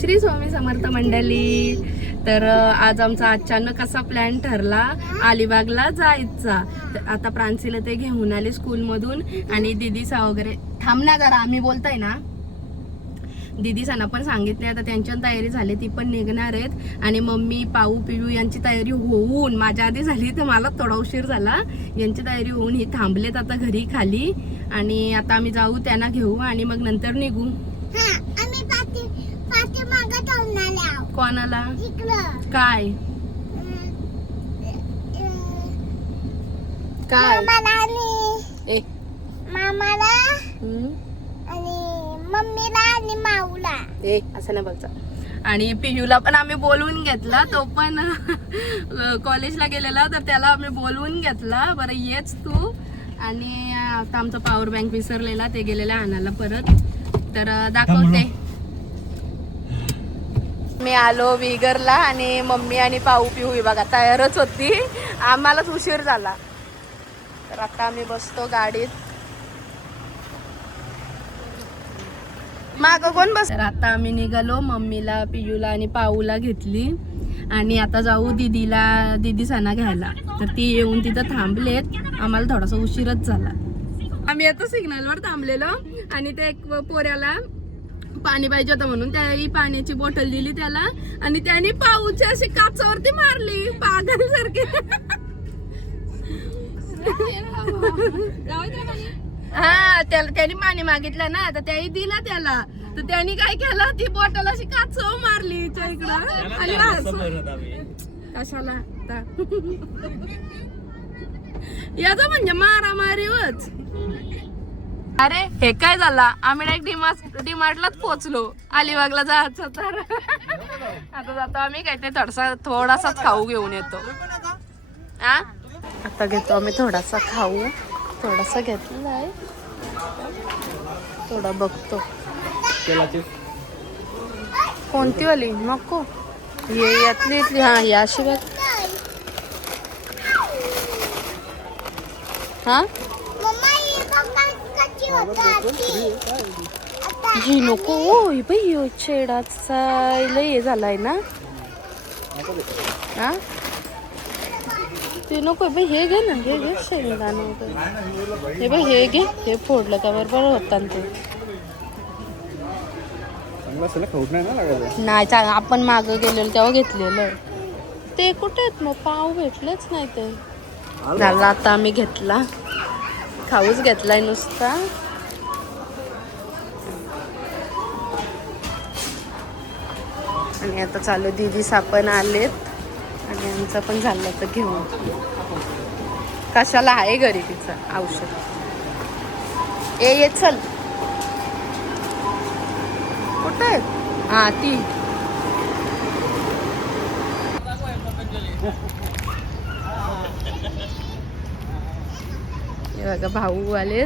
श्री स्वामी समर्थ मंडळी. तर आज आमचा अचानक असा प्लॅन ठरला अलिबागला जायचा. तर आता प्रांशीला ते घेऊन आले स्कूलमधून आणि दीदीसा वगैरे. थांब ना जरा, आम्ही बोलतोय ना. दीदीसांना पण सांगितले, आता त्यांची तयारी झाली, ती पण निघणार आहेत. आणि मम्मी पाऊ पिऊ यांची तयारी होऊन माझ्या आधी झाली, तर मला थोडा उशीर झाला. यांची तयारी होऊन ही थांबलेत आता घरी खाली. आणि आता आम्ही जाऊ, त्यांना घेऊ आणि मग नंतर निघू. कोणाला काय काय एक मामाला आणि मम्मीला आणि माऊला. असं नाही बघचा. आणि पियूला पण आम्ही बोलवून घेतला, तो पण कॉलेजला गेलेला, तर त्याला आम्ही बोलवून घेतला. बरं येच तू. आणि आता आमचा पॉवर बँक विसरलेला, ते गेलेला आणायला परत. तर दाखवते. मी आलो विगरला आणि मम्मी आणि पाऊ पिऊ बघा तयारच होती, आम्हालाच उशीर झाला. तर आता आम्ही बसतो गाडीत. माग कोण बस. तर आता आम्ही निघालो, मम्मीला पियूला आणि पाऊला घेतली आणि आता जाऊ दीदी सणा घ्यायला. तर ती येऊन तिथं थांबलेत, आम्हाला थोडासा उशीरच झाला. आम्ही आता सिग्नलवर थांबलेलो आणि ते एक पोऱ्याला पाणी पाहिजे होतं म्हणून त्याही पाण्याची बॉटल दिली त्याला आणि त्याने पाऊची अशी काचावरती मारली पागल सारखे. हा त्याने पाणी मागितलं ना, तर त्याही दिला त्याला. तर त्याने काय केलं, ती बॉटल अशी काचव मारली इकडं. कशाला याचा म्हणजे मारामारीवच. अरे हे काय झाला, आम्ही डायरेक्ट डीमार्टलाच पोहोचलो. अलिबागला जायचं तर आता जातो आम्ही. काय ते थोडासाच खाऊ घेऊन येतो. आता घेतो आम्ही थोडासा खाऊ. थोडासा घेतलाय, थोडा बघतो. कोणती वाली नको, हे यातली. हा ही अशी बघ. हा ही नको. ही बाई छेडाचा लय झालाय ना. हा ते नको बाई, हे घे ना, हे घे शेंगदाणा. हे बाई हे घे, हे फोडलं का बरोबर होता ते. नाही आपण मागं गेलेलो तेव्हा घेतलेलं. ते कुठे आहेत मग, पाव भेटलेच नाही ते. झाला आता आम्ही घेतला, खाऊच घेतलाय नुसता. आणि आता चालू दीदी सापण आलेत आणि आमचं पण झालं तर घेऊन. कशाला आहे घरी तिचं औषध. ये चल. कुठं आहे. हा ती बघा भाऊ आले.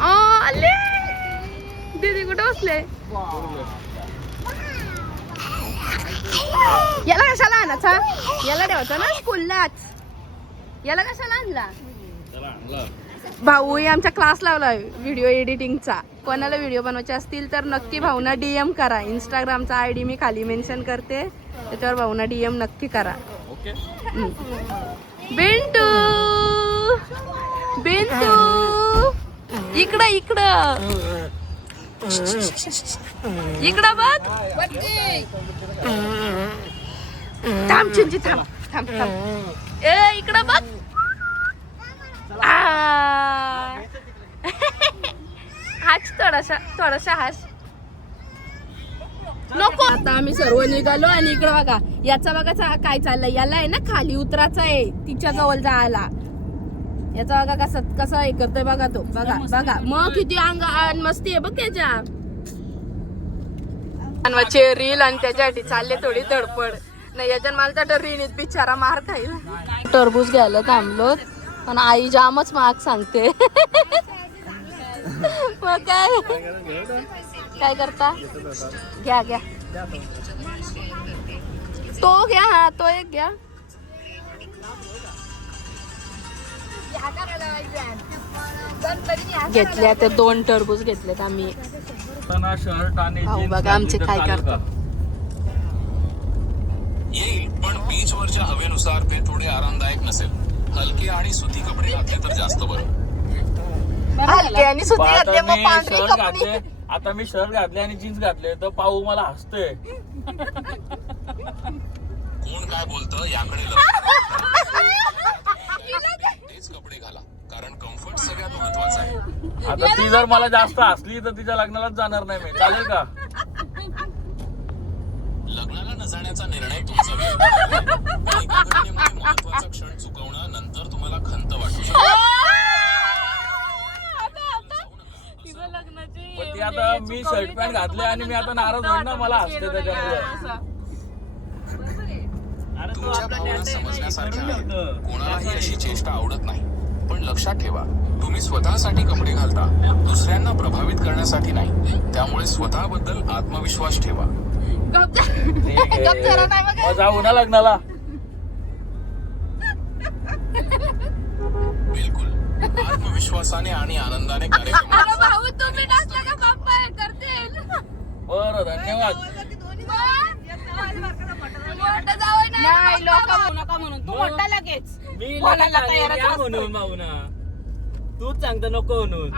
आले दीदी कुठे बसले. याला कशाला आणायचा, याला ठेवायचा ना स्कूललाच. याला कशाला आणला. भाऊ आमच्या क्लास लावलाय व्हिडिओ एडिटिंगचा. कोणाला व्हिडिओ बनवायचे असतील तर नक्की भाऊना DM करा. इंस्टाग्रामचा ID मी खाली मेन्शन करते, त्याच्यावर भाऊना DM नक्की करा. बिंटू इकडं इकडं बघ. थांब चिंची, थांब. ए इकडं बघ. हाच थोडासा हाच नको. आता आम्ही सर्व निघालो आणि इकडं बघा, याचा बघा काय चाललंय. याला आहे ना खाली उतरायचं आहे, तिच्या जवळ जायला. याचा बघा कसं हे करतोय बघा तो. बघा मग किती अंग मस्ती आहे बघ त्याच्या. रील आणि त्याच्यासाठी चालले थोडी धडपड. नाही याच्यात मला तर रीनीत बिचारा मार खाईल. टरबूज घ्यायला थांबलो पण आई जामच महाग सांगते. मग काय करता. घ्या तो घ्या. हा तो एक घ्या. घेतल्या तर 2 टरबूज घेतलेत आम्ही. शर्ट आणि भाऊ बघा आमचे काय करतात. बाहेरच्या हवेनुसार ते थोडे आरामदायक नसेल. हलके आणि सुती कपडे घातले तर जास्त बरं. हलके आणि सुती आता घातले मग मी पांढरी शर्ट कपडे. घातले, आता मी शर्ट घातले आणि जीन्स घातले तर पाहू मला हसते. कोण काय बोलतं याकडे लक्ष. तेच कपडे घाला, कारण कम्फर्ट सगळ्यात महत्वाचं आहे. आता ती जर मला जास्त हसली तर तिच्या लग्नालाच जाणार नाही मी. चालेल का? लग्नाला न जाण्याचा निर्णय तुमचा वेगळा. पण एका घटनेमुळे महत्वाचा क्षण चुकवणं नंतर तुम्हाला खंत वाटू शकते. पण ती आता मी शर्ट पॅन्ट घातले आणि मी आता नाराज होईन ना, मला हसते त्याच्यामुळे. तुमच्या भावना समजण्यासारख्या आहेत. कोणालाही अशी चेष्टा आवडत नाही. पण लक्षात ठेवा, तुम्ही स्वतःसाठी कपडे घालता, दुसऱ्यांना प्रभावित करण्यासाठी नाही. त्यामुळे स्वतःबद्दल आत्मविश्वास ठेवा. मग जाऊ ना लग्नाला. बिलकुल आत्मविश्वासाने आणि आनंदाने कार्यक्रम. भाऊ तुम्ही नसला का पप्पा हे करतील. बरं, धन्यवाद. मोठं जावई नाही लोक नका म्हणून तू मोठा लगेच मी बोलायला तयारच असतो. म्हणून भाऊना तूच सांगतो नको म्हणून.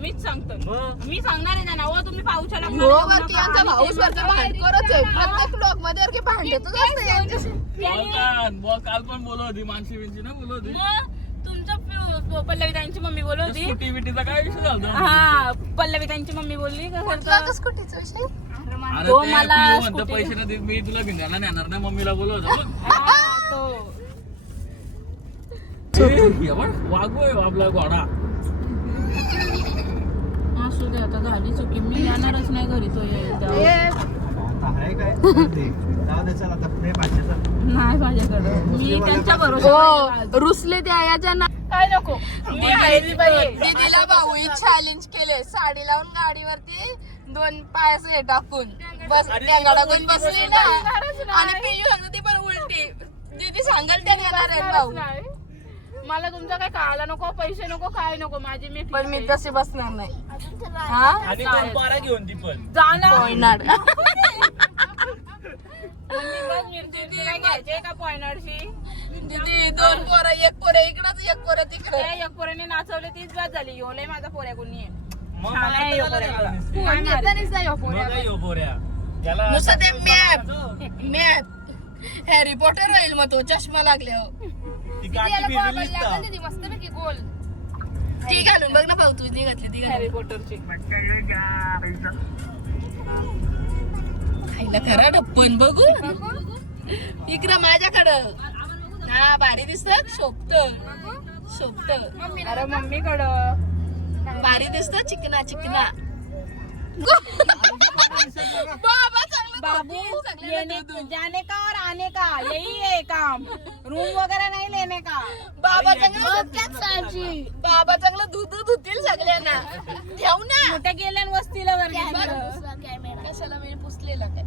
मीच सांगतो. मग मी सांगणार आहे ना हो तुम्ही पाऊच्या हो वरती यांचा भाऊच वरती भांडखोरच आहे. प्रत्येक ब्लॉग मध्ये वरती भांडतच असते यांच्याशी. काल पण बोलत होती, मानसी बिनसी ना बोलत होती. तुमचं पल्लवीताईंची मम्मी बोलत होती. स्कूटी बिटीचा काय विषय झाला? हा पल्लवीताईंची मम्मी बोलली का कुठला का स्कूटीचा विषय? अरे तो ते मला पिऊ म्हणतो स्कूटी- पैसे नाही देत, मी तुला भिंगाला नेणार नाही, मम्मीला बोलवत होतो. वागू आहे आपला घोडा. असू दे आता झाली चुकी मी येणारच नाही घरी तो नाही माझ्याकडं मी त्यांच्या बरोबर रुसले त्या याच्या ना काय नको मी आहे ती बाई. दीदीला भाऊ चॅलेंज केले. साडी लावून गाडीवरती 2 पाय असे हे टाकून बस टँगा टाकून बसली ना आणि पियू ती पण उलटी. दीदी सांगाल त्या येणार आहेत भाऊ. मला तुमचा काय कळायला नको पैसे नको काय नको माझी मी पण मी तशी बसणार नाही. आणि दोन पारा घेऊन ती पण जाणार दीदी काय घ्यायचे का पॉइंटरशी 2 पोरं, 1 पोरं इकडं 1 पोरं तिकडे. एक पोराने नाचवले तीच बाद झाली योले माझा पोऱ्या कोणी आहे. मग छान आहे यो पोऱ्या. मग काय हो पोऱ्या त्याला नुसतं ते मॅप हॅरी पॉटर राहील मग तो चष्मा लागल्यावर. ती गाठी फिरलीस का? ती घालून बघ ना भाऊ तुझी घातली ती घालून. हॅरी पॉटरची खायला खरा ढप्पन बघू इकडं माझ्याकडं. हा भारी दिसत शोभत अरे मम्मीकडं भारी दिसत चिकना चिकना. बाबा चांगलं बाबू दूध, येने जाने का और आने का यही है काम. रूम वगैरह नहीं लेने का. बाबा चांगलं बाबा चांगलं दूध धुतील सगळ्यांना. ठेव ना कुठे गेले न वस्तीला वर कशाला मी पुसलेला काय.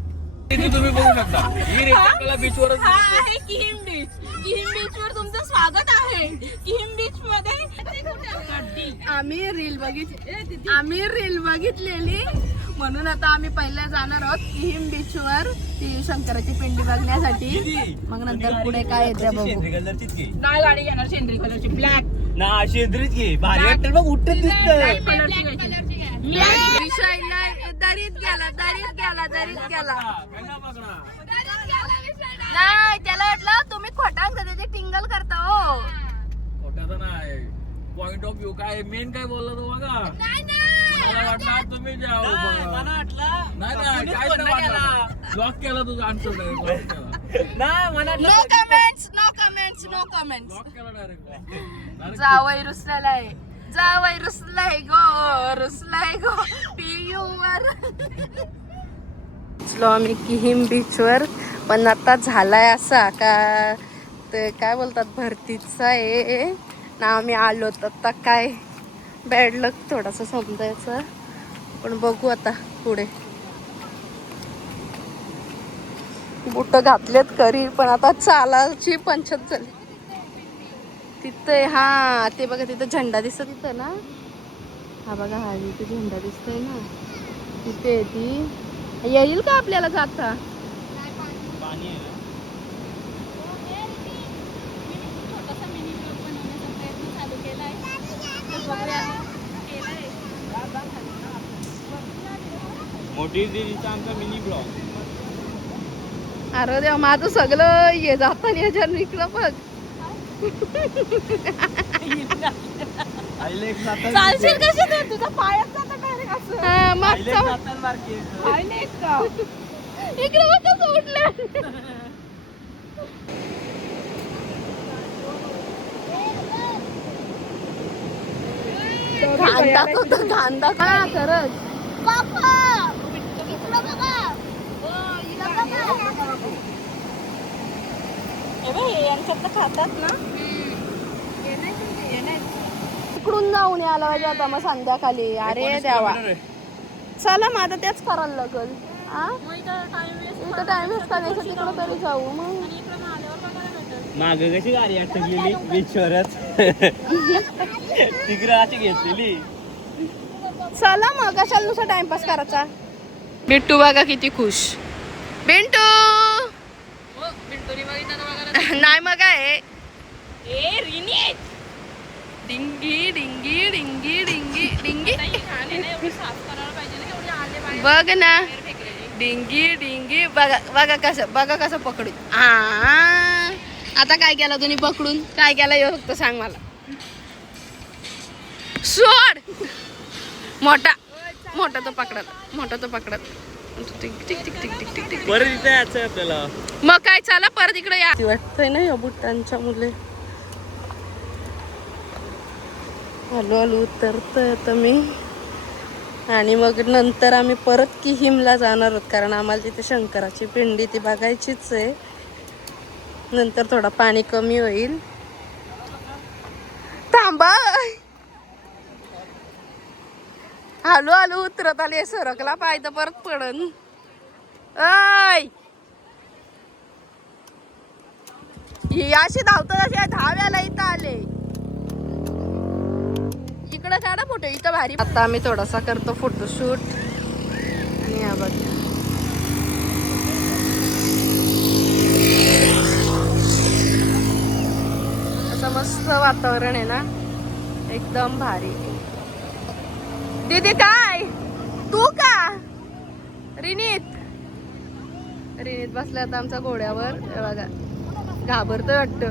इथे तुम्ही बघू शकता ही रेखाकला बीचवरच हा आहे किहिम बीच. किहिम बीच वर तुमचं स्वागत आहे. किहिम बीच मध्ये आम्ही रील बघितलेली म्हणून आता आम्ही पहिल्या जाणार आहोत किहिम बीच वर ती शंकराची पिंडी बघण्यासाठी. मग नंतर पुढे काय येते बघू. कलरचीच घे नाही गाडी घेणार सेंद्री कलरची ब्लॅक ना, शेंद्रीच घे. भारी वाटतं बघ, उठत दिसत. कलरची घ्यायची. विषयला दरीत गेला नाही त्याला वाटलं तुम्ही खोटा त्याचे टिंगल करता हो. खोट्याचा नाही, पॉइंट ऑफ व्ह्यू काय मेन काय बोलला तो बघा. मला वाटलं तुम्ही जाओ. नाही लॉक केला तुझा answer direct. No comments lock केला डायरेक्ट. जावई रुसलाय गो पियूवर. आम्ही किहिम बीच वर पण आता झालाय असा का ते काय बोलतात भरतीचा आहे ना. आम्ही आलो तर आता काय बॅड लक थोडासा समजायचं पण बघू आता पुढे. बुट घातलेत करी पण आता चालाची पंचत झाली. तिथे हा ते बघा तिथं झेंडा दिसत तिथं ना. हा बघा हा तिथे झेंडा दिसतोय ना तिथे. ती येईल का आपल्याला जाता. मोठी दिदीचा आमचा मिनी ब्लॉग. अरे देवा, माझं सगळं ये जाताना ह्याच्यावर निघलं बघ. चालशील कशी तर तुझा पायच जाता डायरेक्ट असं. हा, मागचा पाय नाही का इकडे बघ कसं उठलं. घाण दाखवतो, घाण दाखव. हा, खरंच. इकडं बघा. यांच्यात खातात ना. इकडून जाऊन यायला पाहिजे आता मग संध्याकाळी. अरे देवा, चला मग आता तेच करायला लागल. इथं टाइम वेस्ट करायचं, तिकडं तरी जाऊ मग. माग कशी गाडी अटकलेली बीचवरच. तिकडे अशी घेतलेली. चला मग, कशाला नुसतं टाइमपास करायचा. बिट्टू बघा किती खुश. बिंटू नाही मग काय डिंगी डिंगी डिंगी डिंगी डिंगी बघ ना. डिंगी डिंगी बघा बघा कसं पकडू. आता काय केलं तुम्ही पकडून? काय केलं हे फक्त सांग मला. सोड. मोठा तो पकडत. Tick tick tick tick tick tick tick. परत इथे यायचं आपल्याला. मग काय, चला परत इकडे या. वाटतंय ना या बुट्टांच्या मुले. हळू उतरतोय आता मी. आणि मग नंतर आम्ही परत किहिमला जाणार आहोत, कारण आम्हाला तिथे शंकराची पिंडी ती बघायचीच आहे. नंतर थोडा पाणी कमी होईल. थांबा, हळू उतरत आली. सरकला पाय तर परत पडन. ऐ ही अशी धावतात, अशी 10 वेळेला इथं आले. इकडं काढा फोटो, इथं भारी. आता आम्ही थोडासा करतो फोटोशूट. आणि हा बघ, असं मस्त वातावरण आहे ना, एकदम भारी. दीदी काय तू का? रिनीत बसल्या आता आमच्या घोड्यावर. बघा घाबरतोय वाटतं.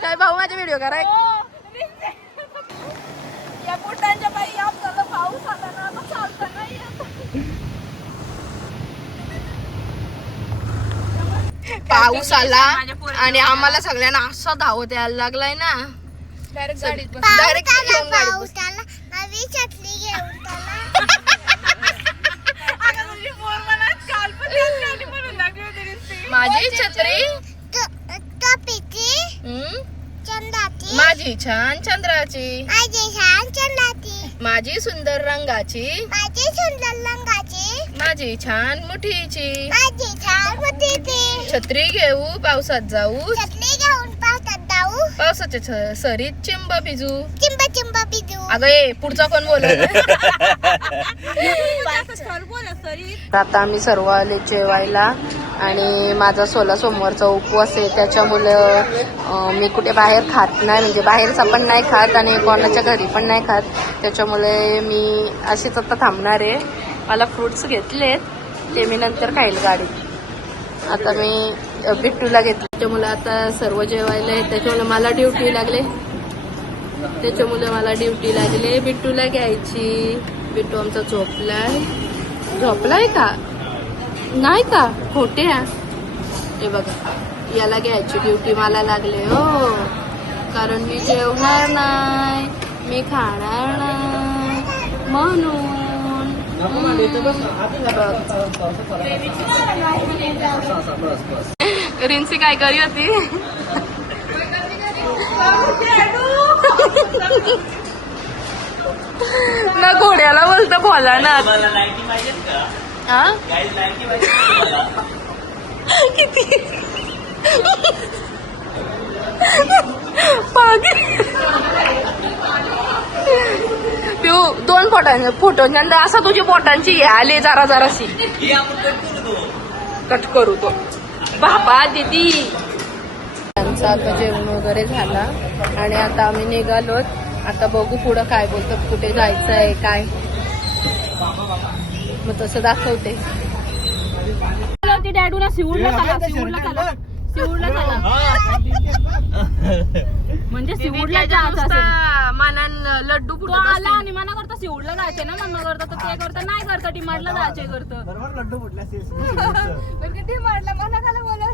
काय भाऊ माझे व्हिडिओ कराय. या पोटांच्या बाई आपल्याला पाऊस आला ना, मग चालतं नाही. पाऊस आला आणि आम्हाला सगळ्यांना असं धावत यायला लागलाय ना. डायरेक्ट गाडीत बस. डायरेक्ट घेऊन गाडीत बस. पावसाला नवी छत्री घेऊन त्याला. माझी छत्री, टोपीची, हम्म, चंदाची, माझी छान चंद्राची, माझी छान चंदाची, माझी सुंदर रंगाची, माझी सुंदर रंगाची, माझी छान मुठीची. माझी छान मुठीची. छत्री घेऊ पावसात जाऊ, छत्री घेऊन पावसात जाऊ, पावसाच्या सरीत चिंब भिजू. चिंबा चिंबा बिजू. अगं ए, पुढचा कोण बोलत. आता आम्ही सर्व आले जेवायला. आणि माझा 16 सोमवारचा उपवास आहे, त्याच्यामुळं मी कुठे बाहेर खात नाही, म्हणजे बाहेरचा पण नाही खात आणि कोणाच्या घरी पण नाही खात. त्याच्यामुळे मी अशीच आता थांबणार आहे. मला फ्रूट्स घेतलेत, ते मी नंतर खाईल गाडीत. आता मी बिट्टूला घेतले, त्याच्यामुळे आता सर्व जेवायला आहे. त्याच्यामुळे मला ड्युटी लागले, बिट्टूला घ्यायची. बिट्टू आमचा झोपलाय का नाही का? खोटे. हे बघा, याला घ्यायची ड्युटी मला लागले हो, कारण मी जेवणार नाही, मी खाणार नाही म्हणून. रिन्सी काय करी होती ना, घोड्याला बोलतो बोला ना. किती पिऊ 2 फोटोंच्या असं तुझी बोटांची हे आले जराशी कट करू तो बाबा दीदी. त्यांचं आता जेवण वगैरे झाला आणि आता आम्ही निघालोत. आता बघू पुढं काय बोलतात, कुठे जायचं आहे काय, मग तसं दाखवते. डॅडूला शिवूरला म्हणजे शिवूरला जायचं मनान लड्डू पुढे आला आणि मना करता शिवूरला जायचे ना, मम्मा करता तर ते करता नाही करता डिमांडला जायचे करतं लड्डू फुटला डिमांडला मना खाला बोला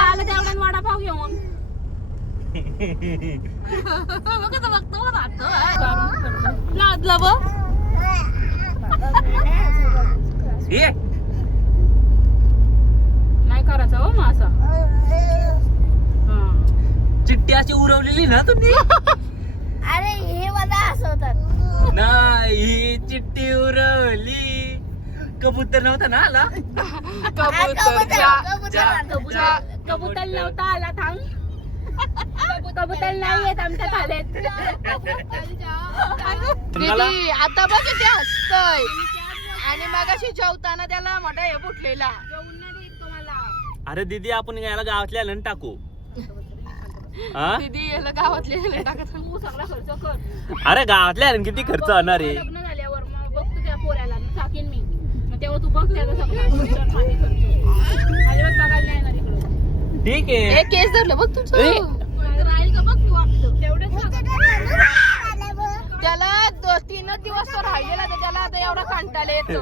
आलं तेवढ्यान वडापाव घेऊन कसं बघतो लादला बघ नाही करायचं हो मग असं. चिट्टी अशी उरवलेली ना तुम्ही. अरे हे मला असं होतं. नाही ही चिट्टी उरवली. कबूतर नव्हता ना आला. कबूतर नव्हता आला थांब. कबूतर नाही येत आमच्या खाल्यात. दीदी आता बघ किती हसतय आणि मगाशी जेवताना त्याला मोठा हे फुटलेला. अरे दीदी आपण याला गावातल्या आलं टाकू. दीदी याला गावातले टाकत सगळा खर्च कर. अरे गावातल्या आलं किती खर्च होणार आहे. लग्न झाल्यावर मग बघ तुझ्या पोऱ्याला टाकेन मी, मग तेव्हा तू बघ त्याचा सगळा बघायला नाही येणार इकडं. ठीक आहे. केस धरलं बघ तुझं राहील का बघ तू आपलं तेवढंच. त्याला 3 दिवस तो राहिलेला तर त्याला आता एवढा कंटाळा येतो.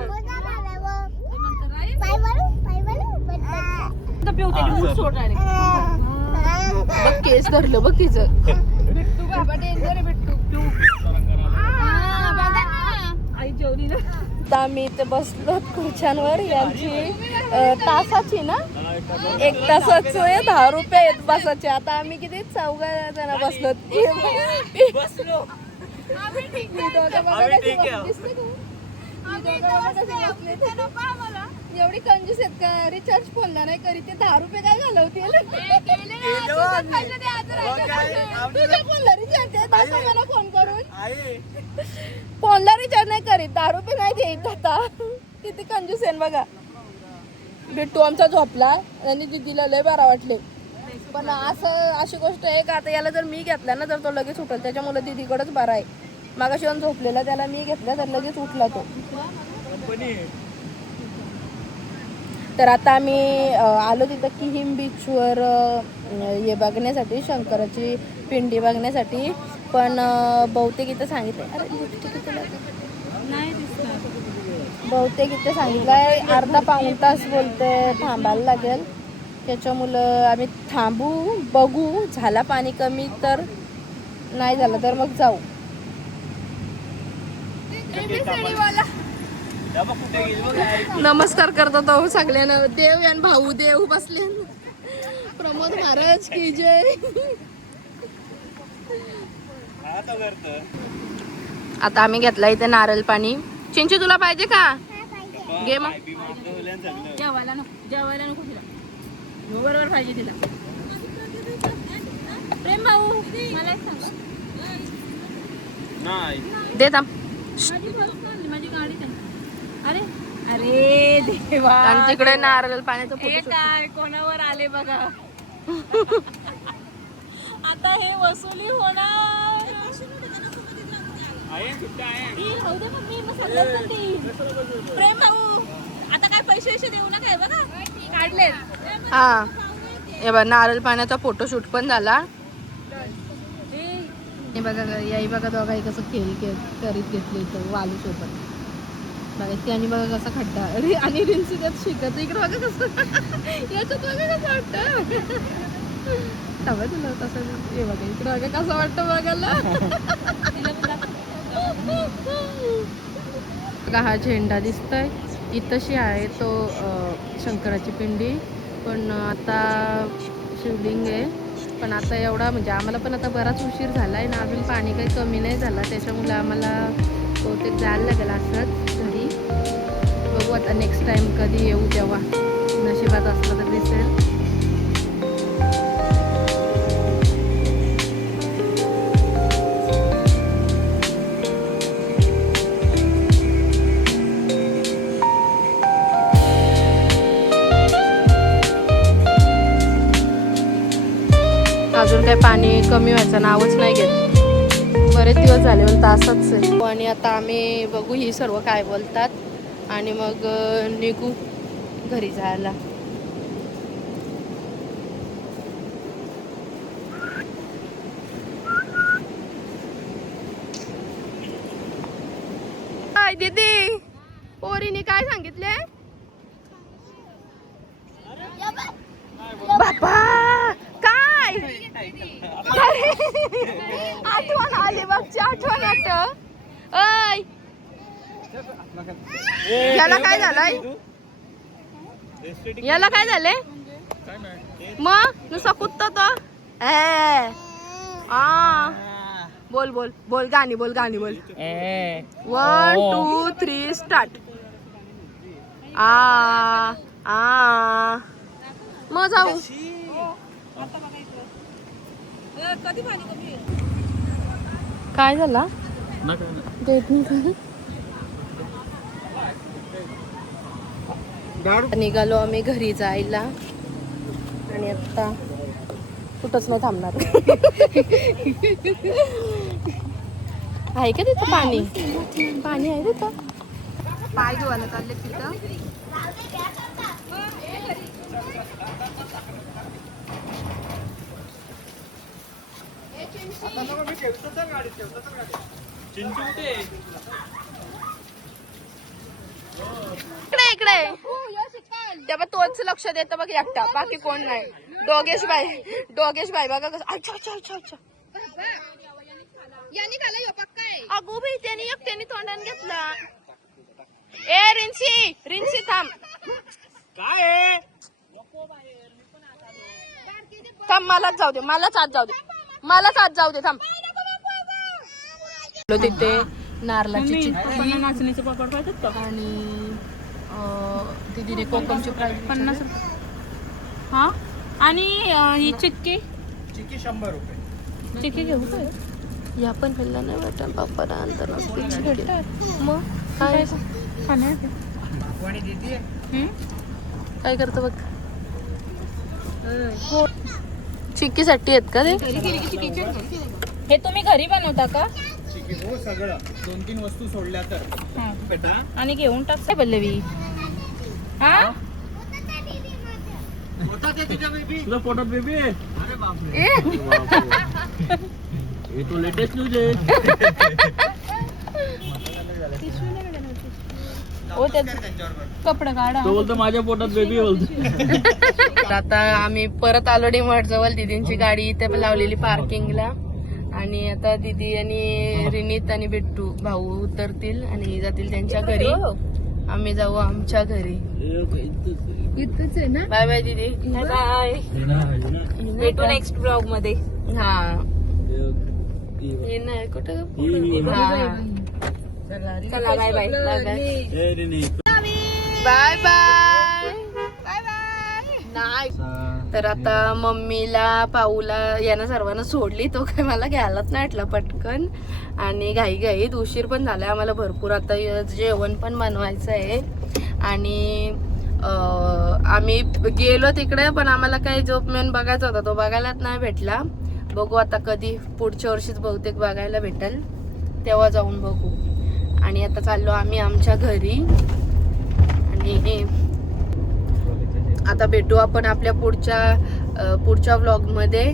बघ केस धरलं बघ तिचं. बिट्टू बाबा डेंजर बिट्टू. आई जेवली ना. आता आम्ही इथे बसलो खुर्च्यांवर. यांची तासाची ना 1 तासाचं 10 रुपये आहेत बसाचे. आता आम्ही किती 4 जण बसलो. एवढी कंजूस आहेत का, रिचार्ज फोनला नाही करी ते 10 रुपये काय घालवतील. तुझ्या फोनला रिचार्ज आहे दाखव मला फोन करून. फोनला रिचार्ज नाही करीत 10 रुपये नाही देत. आता किती कंजूस आहे बघा. बिट्टू आमचा झोपला आणि दीदीला लय बरा वाटले. पण अशी गोष्ट आहे का आता याला जर मी घेतला ना तर तो लगेच उठल. त्याच्यामुळे दीदीकडेच बरा आहे. मागाशी झोपलेला त्याला मी घेतला तर लगेच उठला तो. तर आता आम्ही आलो तिथं किहिम बीचवर हे बघण्यासाठी, शंकराची पिंडी बघण्यासाठी. पण बहुतेक इथं सांगितलंय बहुतेक इथं सांगितलंय अर्धा पाऊण तास बोलते थांबायला लागेल. त्याच्यामुळं आम्ही थांबू, बघू. झाला पाणी कमी तर, नाही झालं तर मग जाऊ. नमस्कार करतो तो सगळ्यांना. देव आणि भाऊ देव बसले. प्रमोद महाराज की जय. आता आम्ही घेतला इथे नारळ पाणी. चिंची तुला पाहिजे का? घे मग. जेवायला नको तिला, बरोबर पाहिजे तिला. प्रेम भाऊ मला एक सांगा. दे थांब. माझी गाडी. अरे अरे देवा. आणि तिकडे नारळ पाण्याचं काय कोणावर आले बघा. आता हे वसुली होणार. प्रेम भाऊ आता काय पैसे देऊ नका बघा काढले. हा हे बघा नारळ पाण्याचा फोटोशूट पण झाला. हे बघा याही बघा दोघाही कसं करीत घेतले इथं वालू सोबत. बघा ती आणि बघा कसा खड्डा. अरे आणि रिन्सी त्यात शिकत. इकडे बघा कसं याच्यात बघा कसं वाटतं. तुला तसं हे बघा इकडे बघा कसं वाटतं बघायला. बघा हा झेंडा दिसतोय इथंशी आहे तो शंकराची पिंडी. पण आता शिवलिंग आहे. पण आता एवढा म्हणजे आम्हाला पण आता बराच उशीर झाला आहे ना, अजून पाणी काही कमी नाही झाला. त्याच्यामुळे आम्हाला बहुतेक जायला लागेल असंच घरी. बघू आता नेक्स्ट टाइम कधी येऊ तेव्हा नशिबात असलं तर दिसेल. अजून काही पाणी कमी व्हायचं नावच नाही घेत. बरेच दिवस झाले पण तासच आहे. आणि आता आम्ही बघू ही सर्व काय बोलतात आणि मग निघू घरी जायला. काय दीदी पोरीने काय सांगितले? बापा काय आठवण आली मागची आठवण अय याला काय झालंय? याला काय झाले मग नुसता कुत्ता तो बोल बोल बोल गाणी बोल 1 2 3 स्टार्ट. मग जाऊ. काय झाला निघालो आम्ही घरी जायला आणि आता कुठंच नाही थांबणार. आहे का तिथं पाणी आहे तिथं? पाय धुवायला चालले तिथं. इकडे तेव्हा तोच लक्ष देतं बघ एकटा, बाकी कोण नाही. डोगेश बाई बघा कसं. अच्छा अच्छा अच्छा अच्छा अगो बाई त्याने एकट्याने तोंडाने घेतला. ए रिन्सी थांब थांब मलाच जाऊ दे थांब. तिथे नारळाची चिक्की नाचणीचे पापड पाहिजेत का? आणि दीदीने कोकमची प्राईस 50 रुपये. हा आणि ही चिक्की 100 रुपये. चिक्की घेऊ का? या पण खाल्ला नाही वाटत पप्पा आणताना. मग काय काय करतो बघ. चिक्कीसाठी आहेत का ते? हे तुम्ही घरी बनवता का? हो सगळं 2-3 वस्तू सोडल्या तर बेटा. आणि घेऊन टाक पल्लवी. हा तुझा पोटात बेबी आहे? अरे बापरे. हे तो लेटेस्ट न्यूज आहे. कपडे काढा. तो बोलतो माझ्या पोटात बेबी बोलतो. आता आम्ही परत आलो डीमार्ट जवळ. दीदींची गाडी इथे लावलेली पार्किंगला आणि आता दीदी आणि रिनीत आणि बिट्टू भाऊ उतरतील आणि जातील त्यांच्या घरी. आम्ही जाऊ आमच्या घरी. इथंच आहे ना. बाय बाय दीदी. बाय. भेटू नेक्स्ट ब्लॉग मध्ये. हा हे नाही कुठं चला बाय बाय. बाय बाय नाही. तर आता मम्मीला पाऊला यांना सर्वांना सोडली. तो काय मला घ्यायलाच नाही वाटला पटकन आणि घाईत उशीर पण झालाय आम्हाला भरपूर. आता जेवण पण बनवायचं आहे आणि आम्ही गेलो तिकडे पण आम्हाला काही जॉब मेन बघायचा होता तो बघायलाच नाही भेटला. बघू आता कधी पुढच्या वर्षीच बहुतेक बघायला भेटेल तेव्हा जाऊन बघू. आणि आता चाललो आम्ही आमच्या घरी आणि आता भेटू आपण आपल्या पुढच्या व्लॉगमध्ये.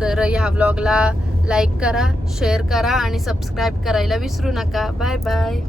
तर ह्या व्लॉगला लाईक करा, शेअर करा आणि सबस्क्राईब करायला विसरू नका. Bye bye.